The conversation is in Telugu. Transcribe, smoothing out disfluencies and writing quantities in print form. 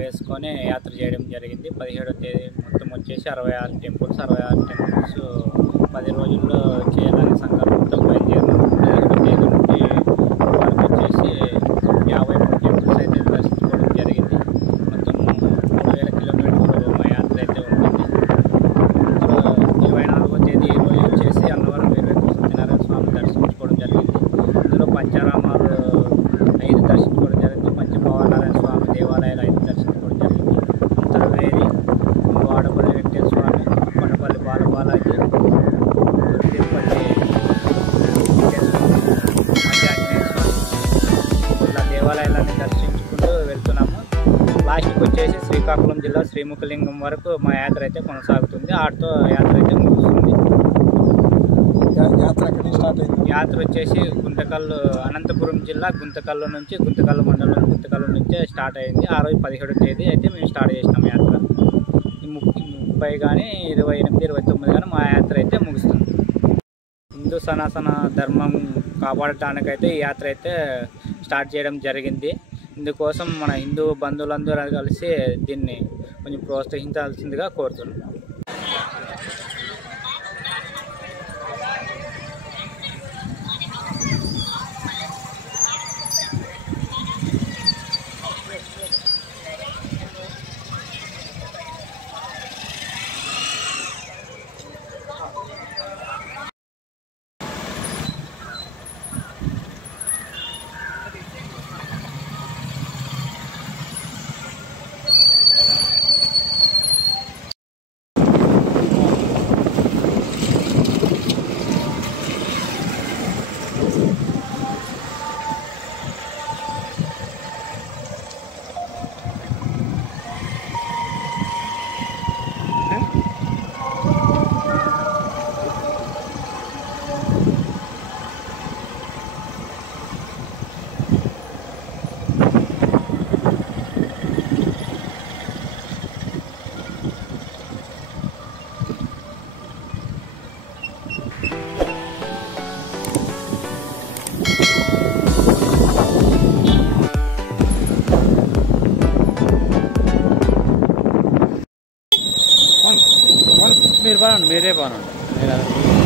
వేసుకొని యాత్ర చేయడం జరిగింది. 17వ తేదీ మొత్తం వచ్చేసి 66 టెంపుల్స్ 10 రోజుల్లో చేయాలని సంకల్పంతో బయలుదేరాము. 17వ తేదీ నుండి వరకు వచ్చేసి 53 టెంపుల్స్ అయితే దర్శించుకోవడం జరిగింది. మొత్తం 3000 కిలోమీటర్లు మా యాత్ర అయితే ఉంటుంది. 24వ తేదీ ఈరోజు వచ్చేసి అన్నవరం వీరవేంకట సత్యనారాయణ స్వామి దర్శించుకోవడం జరిగింది. ఇందులో పంచారామాలు 5 దర్శించుకోవడం జరిగింది. పంచభావనారాయణ స్వామి దేవాలయాలు 5 దర్శించుకోవడం జరిగింది. అంతర్వేది, వాడపల్లి వెంకటేశ్వర స్వామి, కొండపల్లి బాలబాలాజీ, తిరుపతి ఆంజనేయ స్వామి ఇలా దేవాలయాలన్నీ దర్శించుకుంటూ వెళ్తున్నాము. లాస్ట్కి వచ్చేసి శ్రీకాకుళం జిల్లా శ్రీముఖలింగం వరకు మా యాత్ర అయితే కొనసాగుతుంది. ఆటతో యాత్ర అయితే ముగుస్తుంది. యాత్ర వచ్చేసి గుంతకల్లు, అనంతపురం జిల్లా గుంతకల్లు నుంచి, గుంతకల్లు మండలం గుంతకల్లు నుంచే స్టార్ట్ అయింది. ఆ రోజు 17వ తేదీ అయితే మేము స్టార్ట్ చేసినాం యాత్ర. 30 కానీ 28, 29 కానీ మా యాత్ర అయితే ముగుస్తుంది. హిందూ సనాతన ధర్మం కాపాడటానికైతే ఈ యాత్ర అయితే స్టార్ట్ చేయడం జరిగింది. ఇందుకోసం మన హిందూ బంధువులందరూ కలిసి దీన్ని కొంచెం ప్రోత్సహించాల్సిందిగా కోరుతున్నాం. మీరే బాగుంటుంది.